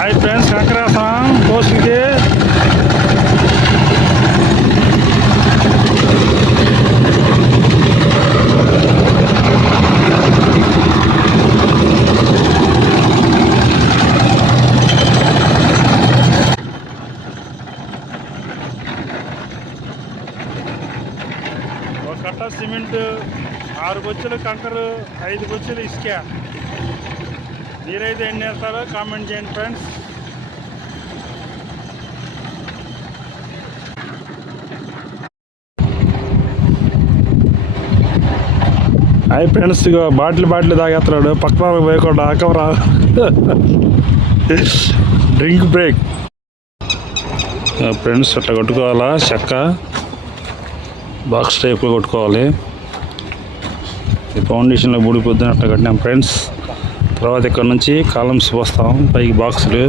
Hi friends, కంకరాసం పోస్టులకి ఒక కట్ట సిమెంట్, 6 బొచ్చులు కంకరు, 5 బొచ్చులు ఇసుక. మీరైతే ఎన్ని వేస్తారో కామెంట్ చేయండి ఫ్రెండ్స్. హాయ్ ఫ్రెండ్స్, ఇక బాటిల్ తాగేస్తున్నాడు. పక్కన పోయకుండా ఆకవరా. Drink break friends. అట్లా కొట్టుకోవాలా, చెక్క బాక్స్ టైప్లో కొట్టుకోవాలి. ఈ ఫౌండేషన్లో బూడిపోద్దని అట్లా కట్టినాం ఫ్రెండ్స్. తర్వాత ఇక్కడ నుంచి కాలమ్స్ పోస్తాం పైకి బాక్సులు.